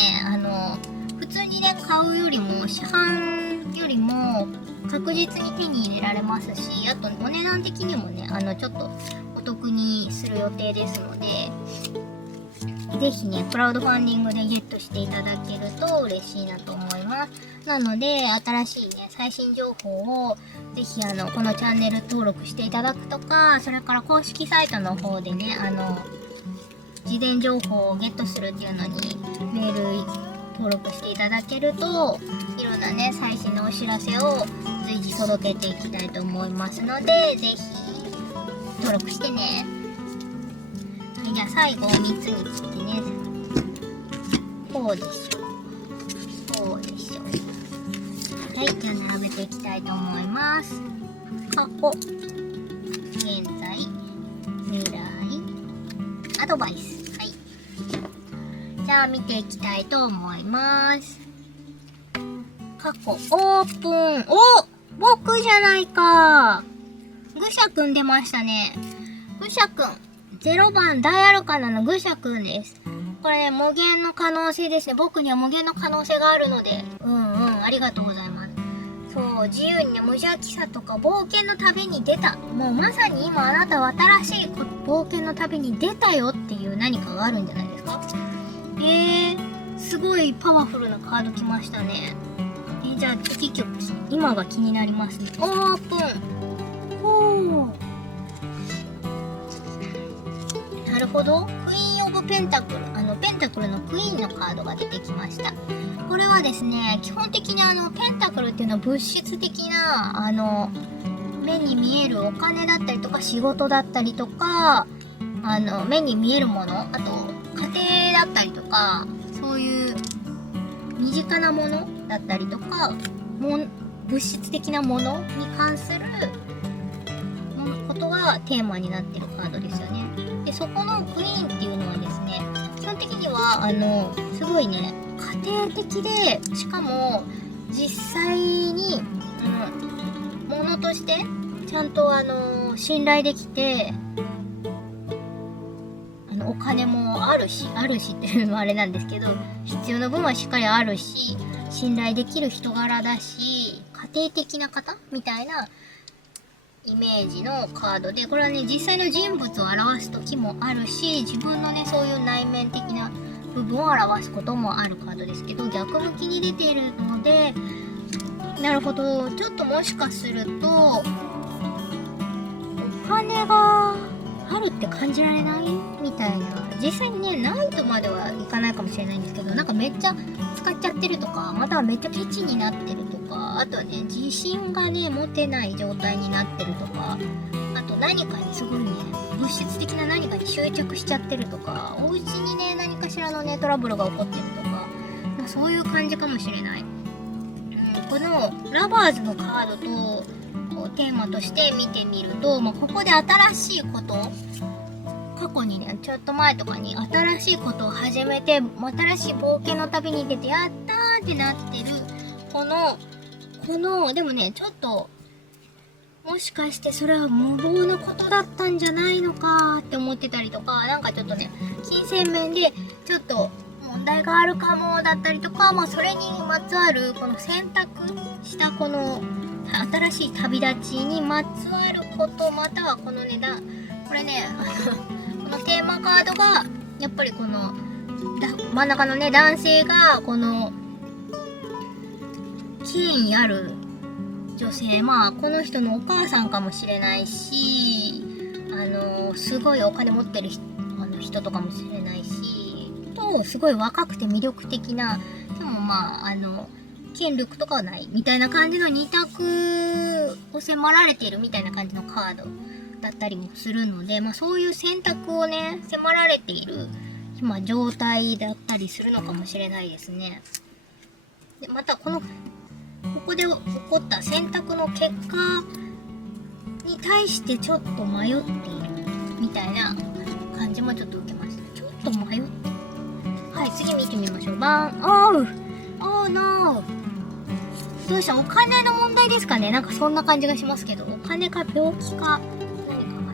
普通にね、買うよりも、市販よりも確実に手に入れられますし、あとお値段的にもね、ちょっとお得にする予定ですので、ぜひね、クラウドファンディングでゲットしていただけると嬉しいなと思います。なので、新しいね、最新情報を、ぜひこのチャンネル登録していただくとか、それから公式サイトの方でね、事前情報をゲットするっていうのに、メール登録していただけると、いろんなね、最新のお知らせを随時届けていきたいと思いますので、ぜひ、登録してね。じゃあ最後を3つに切ってね、こうでしょ、こうでしょ。はい、じゃあ並べていきたいと思います。過去、現在、未来、アドバイス。はい。じゃあ見ていきたいと思います。過去、オープン。お、僕じゃないか。愚者くん出ましたね。愚者くん。0番大アルカナの愚者くんです。これね、無限の可能性ですね。僕には無限の可能性があるので。ありがとうございます。そう、自由にね、無邪気さとか冒険の旅に出た。もうまさに今あなたは新しい冒険の旅に出たよっていう何かがあるんじゃないですか。すごいパワフルなカード来ましたね。じゃあ結局今が気になりますね。オープン。おー。なるほど。クイーンオブペンタクル。ペンタクルのクイーンのカードが出てきました。これはですね、基本的にペンタクルっていうのは物質的な、目に見えるお金だったりとか仕事だったりとか、目に見えるもの、あと家庭だったりとか、そういう身近なものだったりとか、物質的なものに関することがテーマになってるカードですよね。で、そこのクイーンっていうのはですね、基本的にはすごいね、家庭的で、しかも実際にものとしてちゃんと信頼できて、お金もあるしっていうのもあれなんですけど、必要な分はしっかりあるし、信頼できる人柄だし、家庭的な方みたいなイメージのカードで、これはね、実際の人物を表す時もあるし、自分のね、そういう内面的な部分を表すこともあるカードですけど、逆向きに出ているので、なるほど、ちょっともしかするとお金があるって感じられないみたいな、実際にね、ないとまではいかないかもしれないんですけど、なんかめっちゃ使っちゃってるとか、またはめっちゃケチになってるとか、あとはね、自信がね持てない状態になってるとか、あと何かにすごいね、物質的な何かに執着しちゃってるとか、お家にね、何かしらのね、トラブルが起こってるとか、まあ、そういう感じかもしれない。このラバーズのカードとテーマとして見てみると、ここで新しいこと、過去にね、ちょっと前とかに新しいことを始めて、新しい冒険の旅に出て、やったーってなってる、この、でもね、ちょっと、もしかしてそれは無謀なことだったんじゃないのかって思ってたりとか、なんかちょっとね、金銭面でちょっと問題があるかもだったりとか、それにまつわるこの選択したこの新しい旅立ちにまつわること、またはこのね、これね、このテーマカードがやっぱりこの真ん中のね、男性がこの権威ある女性、この人のお母さんかもしれないし、すごいお金持ってる人とかもしれないし、すごい若くて魅力的な、でも権力とかはないみたいな感じの二択を迫られているみたいな感じのカードだったりもするので、そういう選択をね、迫られている状態だったりするのかもしれないですね。で、またここで起こった選択の結果に対してちょっと迷っているみたいな感じもちょっと受けました。ちょっと迷って。はい、次見てみましょう。Oh no。どうした？お金の問題ですかね？なんかそんな感じがしますけど、お金か病気か何かか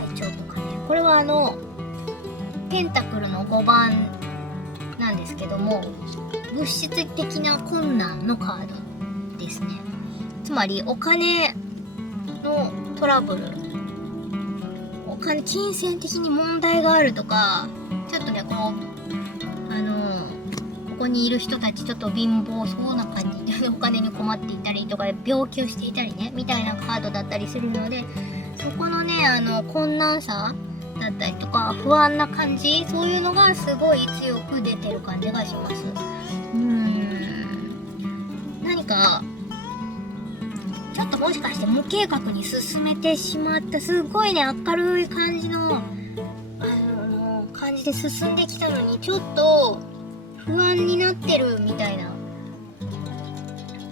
な？体調とかね。これはペンタクルの5番なんですけども、物質的な困難のカードですね。つまりお金のトラブル、金銭的に問題があるとか、ちょっとね、ここにいる人たちちょっと貧乏そうな感じでお金に困っていたりとか、病気をしていたりねみたいなカードだったりするので、そこのね、困難さだったりとか不安な感じ、そういうのがすごい強く出てる感じがします。何かちょっともしかして無計画に進めてしまった、すごいね、明るい感じの感じで進んできたのに、ちょっと不安になってるみたいな、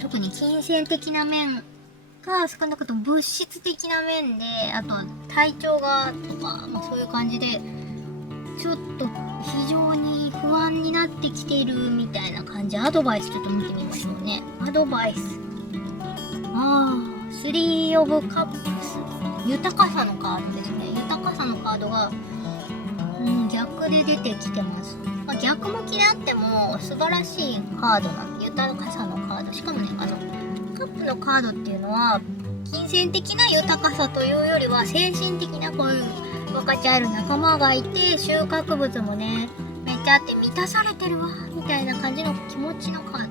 特に金銭的な面が少なくとも物質的な面で、あとは体調がとか、そういう感じでちょっと非常に不安になってきているみたいな感じ。アドバイスちょっと見てみましょうね。アドバイス、スリーオブカップス、豊かさのカードですね。豊かさのカードが、逆で出てきてます。逆向きであっても素晴らしいカードなんで、豊かさのカード。しかもね、カップのカードっていうのは金銭的な豊かさというよりは精神的な、こういう分かち合える仲間がいて、収穫物もねめっちゃあって満たされてるわみたいな感じの気持ちのカー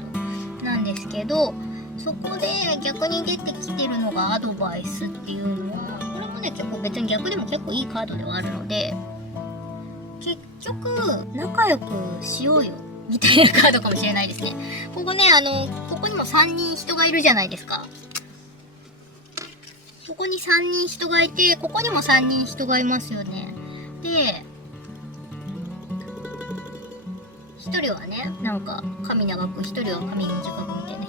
ドなんですけど、そこで逆に出てきてるのがアドバイスっていうのは、これもね結構別に逆でも結構いいカードではあるので、結局仲良くしようよみたいなカードかもしれないですね。ここね、ここにも3人人がいるじゃないですか。ここに3人人がいて、ここにも3人人がいますよね。で、1人はね、なんか髪長く、1人は髪短くみたいな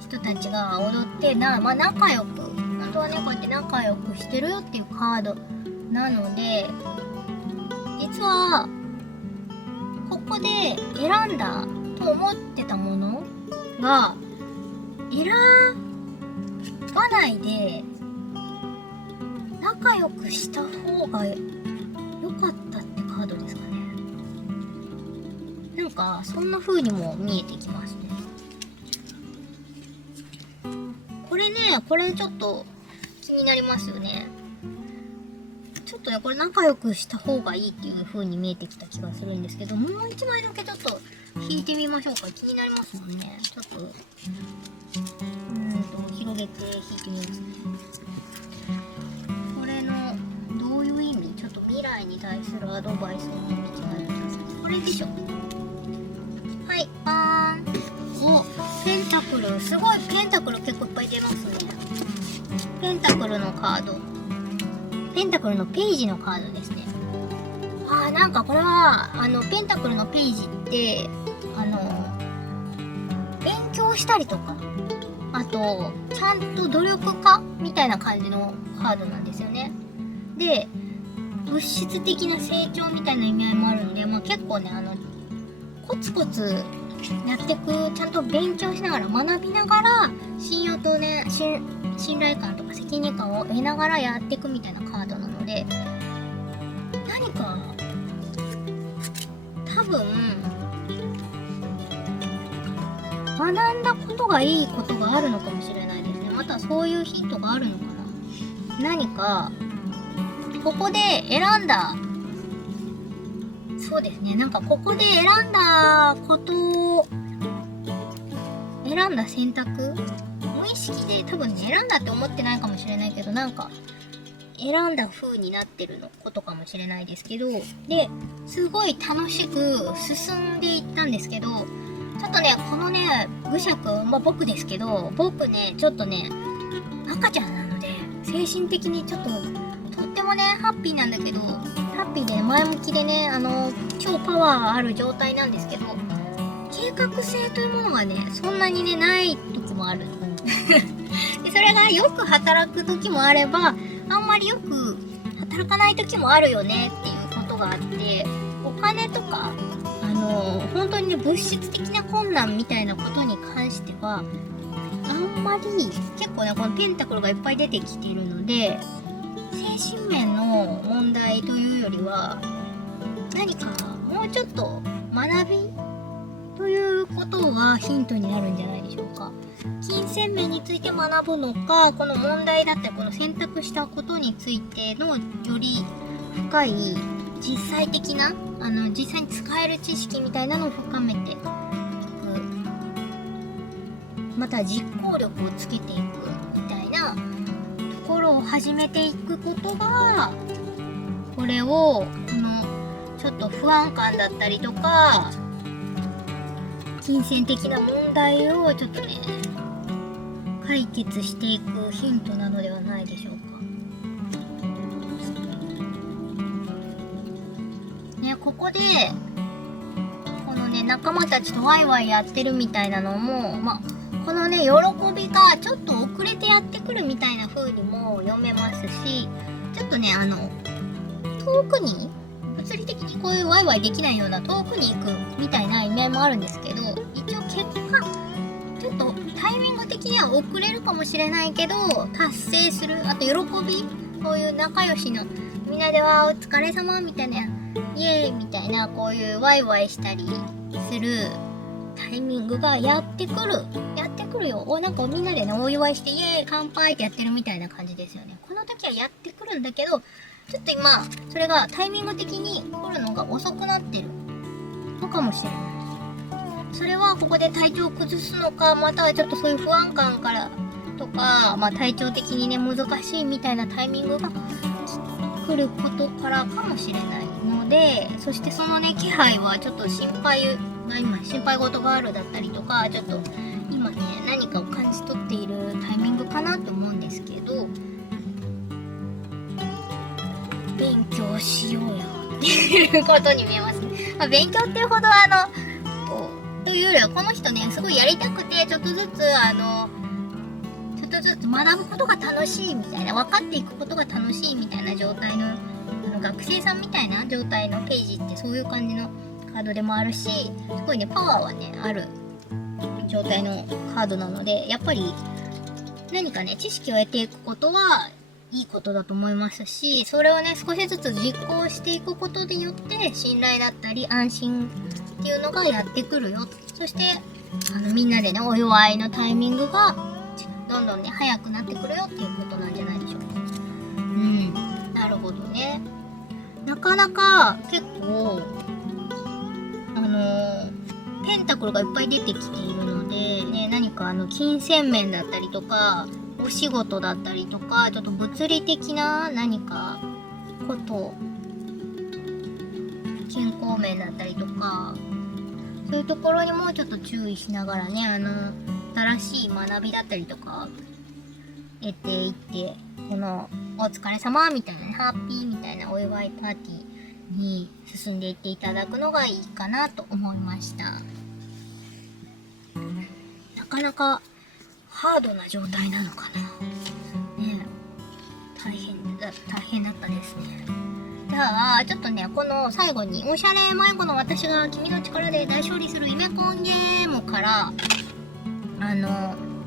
人たちが踊って仲良く、本当はねこうやって仲良くしてるよっていうカードなので、実はここで選んだと思ってたものが選ばないで仲良くした方が良かったってカードですかね。なんかそんな風にも見えてきますね。これちょっと気になりますよね。ちょっとねこれ仲良くした方がいいっていう風に見えてきた気がするんですけど、もう1枚だけちょっと引いてみましょうか。気になりますもんね。ちょっと広げて引いてみますね。これのどういう意味、ちょっと未来に対するアドバイスを見てもらってください。これでしょ。はい、バーン。お、ペンタクル、すごいペンタクル結構いっぱい出ますね。ペンタクルのカード、ペンタクルのページのカードですね。なんかこれはペンタクルのページって勉強したりとか、あとちゃんと努力家みたいな感じのカードなんですよね。で、物質的な成長みたいな意味合いもあるので、結構ねコツコツやっていく、ちゃんと勉強しながら学びながら信用とね信頼感とか責任感を得ながらやっていくみたいなカードなので、何か多分学んだことがいいことがあるのかもしれないですね。またそういうヒントがあるのかな。何かここで選んだ、そうですね、なんかここで選んだことを、選んだ選択、無意識で多分ね選んだって思ってないかもしれないけど、なんか選んだ風になってるのことかもしれないですけど、ですごい楽しく進んでいったんですけど、ちょっとねこのね愚者くん、僕ですけど、僕ねちょっとね赤ちゃんなので精神的にちょっととってもねハッピーなんだけど、ハッピーで前向きでね超パワーある状態なんですけど、計画性というものがねそんなにねない時もあるで、それがよく働く時もあれば、あんまりよく働かない時もあるよねっていうことがあって、お金とか本当にね物質的な困難みたいなことに関してはあんまり、結構ねこのペンタクルがいっぱい出てきているので、精神面の問題というよりは何かもうちょっと学びということがヒントになるんじゃないでしょうか。金銭面について学ぶのか、この問題だったりこの選択したことについてのより深い実際的な実際に使える知識みたいなのを深めていく、また実行力をつけていくみたいなところを始めていくことが、これをちょっと不安感だったりとか金銭的な問題をちょっとね解決していくヒントなのではないでしょうかね。ここでこのね仲間たちとワイワイやってるみたいなのも、このね喜びがちょっと遅れてやってくるみたいな風にも読めますし、ちょっとね遠くに物理的にこういうワイワイできないような遠くに行くみたいな意味合いもあるんですけど、一応結果ちょっとタイミング的には遅れるかもしれないけど達成する、あと喜び、こういう仲良しのみんなではお疲れ様みたいな、イエーイみたいな、こういうワイワイしたりするタイミングがやってくるよ。なんかみんなでねお祝いしてイエーイ乾杯ってやってるみたいな感じですよね。この時はやってくるんだけど、ちょっと今それがタイミング的に来るのが遅くなってるのかもしれない。それはここで体調を崩すのか、またはちょっとそういう不安感からとか、体調的にね難しいみたいなタイミングが来ることからかもしれないので、そしてそのね気配はちょっと心配事があるだったりとか、ちょっと今ね何かを感じ取っているタイミングかなと思うんですけど、勉強しようよっていうことに見えますね。勉強っていうほどというよりは、この人ねすごいやりたくてちょっとずつ学ぶことが楽しいみたいな、分かっていくことが楽しいみたいな状態の学生さんみたいな状態のページってそういう感じのカードでもあるし、すごいねパワーはねある状態のカードなので、やっぱり何かね知識を得ていくことはいいことだと思いますし、それをね少しずつ実行していくことによって信頼だったり安心っていうのがやってくるよ。そしてみんなでねお祝いのタイミングがどんどんね早くなってくるよっていうことなんじゃないでしょうか。なるほどね。なかなか結構ペンタクルがいっぱい出てきているので、ね、何か金銭面だったりとかお仕事だったりとか、ちょっと物理的な何かこと健康面だったりとか、そういうところにもちょっと注意しながらね新しい学びだったりとか得ていって、このお疲れ様みたいな、ハッピーみたいなお祝いパーティーに進んでいっていただくのがいいかなと思いました。なかなかハードな状態なのかなね。大変だったですね。じゃあちょっとねこの最後におしゃれ迷子の私が君の力で大勝利するイメコンゲームから、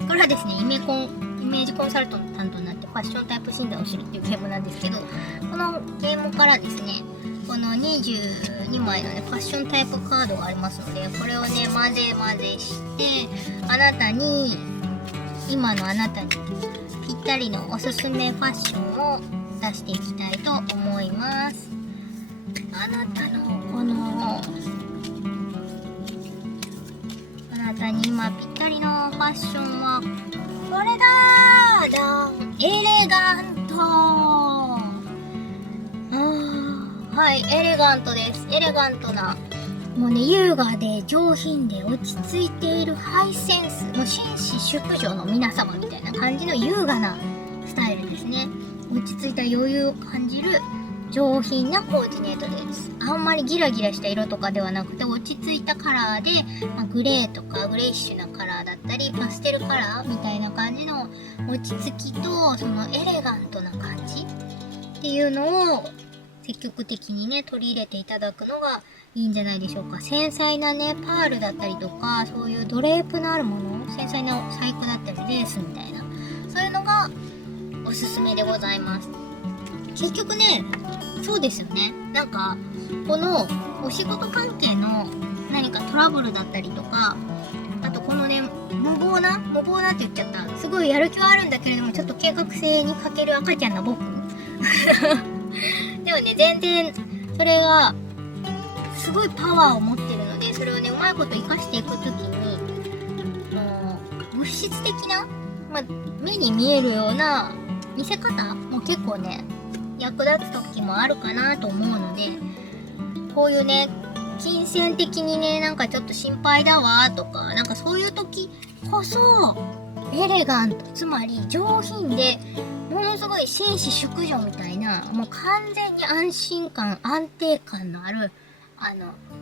これはですねイメージコンサルタントになってファッションタイプ診断をするっていうゲームなんですけど、このゲームからですねこの22枚のねファッションタイプカードがありますので、これをね混ぜして今のあなたにぴったりのおすすめファッションを出していきたいと思います。あなたに今ぴったりのファッションはこれだー、エレガント。はい、エレガントです。エレガントな、もうね優雅で上品で落ち着いているハイセンスの紳士淑女の皆様みたいな感じの優雅なスタイルですね。落ち着いた余裕を感じる上品なコーディネートです。あんまりギラギラした色とかではなくて、落ち着いたカラーで、グレーとかグレイッシュなカラーだったりパステルカラーみたいな感じの落ち着きと、そのエレガントな感じっていうのを積極的にね取り入れていただくのがいいんじゃないでしょうか。繊細なねパールだったりとか、そういうドレープのあるもの、繊細な細工だったりレースみたいな、そういうのがおすすめでございます。結局ねそうですよね。なんかこのお仕事関係の何かトラブルだったりとか、あとこのね無謀なって言っちゃった、すごいやる気はあるんだけれどもちょっと計画性に欠ける赤ちゃんな僕でもね全然それがすごいパワーを持ってるので、それをねうまいこと活かしていくときに物質的な、目に見えるような見せ方も結構ね役立つ時もあるかなと思うので、こういうね金銭的にねなんかちょっと心配だわとか、なんかそういう時こそエレガント、つまり上品でものすごい紳士淑女みたいな、もう完全に安心感安定感のある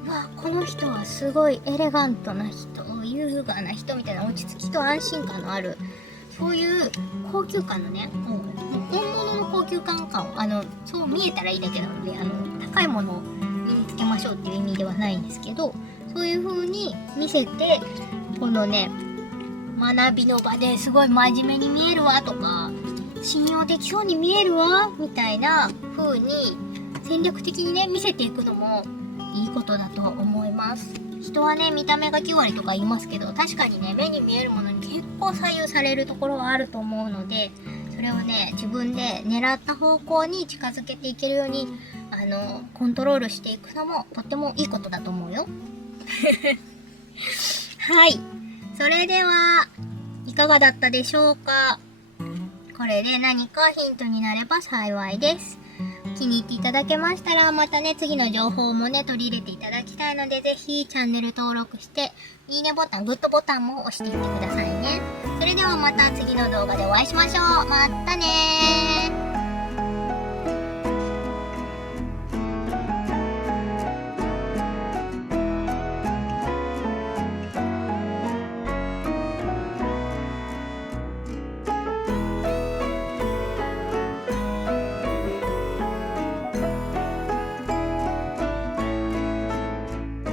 うわ、この人はすごいエレガントな人、優雅な人みたいな落ち着きと安心感のある、そういう高級感のね、本物の高級感をそう見えたらいいだけなので、高いものを身につけましょうっていう意味ではないんですけど、そういう風に見せて、このね、学びの場ですごい真面目に見えるわとか、信用できそうに見えるわみたいな風に戦略的にね見せていくのもいいことだと思います。人はね、見た目が9割とか言いますけど、確かにね、目に見えるものに結構左右されるところはあると思うので、それをね、自分で狙った方向に近づけていけるようにコントロールしていくのもとってもいいことだと思うよ。はい、それではいかがだったでしょうか。これで何かヒントになれば幸いです。気に入っていただけましたら、またね、次の情報もね、取り入れていただきたいので、ぜひチャンネル登録して、いいねボタン、グッドボタンも押していってくださいね。それではまた次の動画でお会いしましょう。またねー。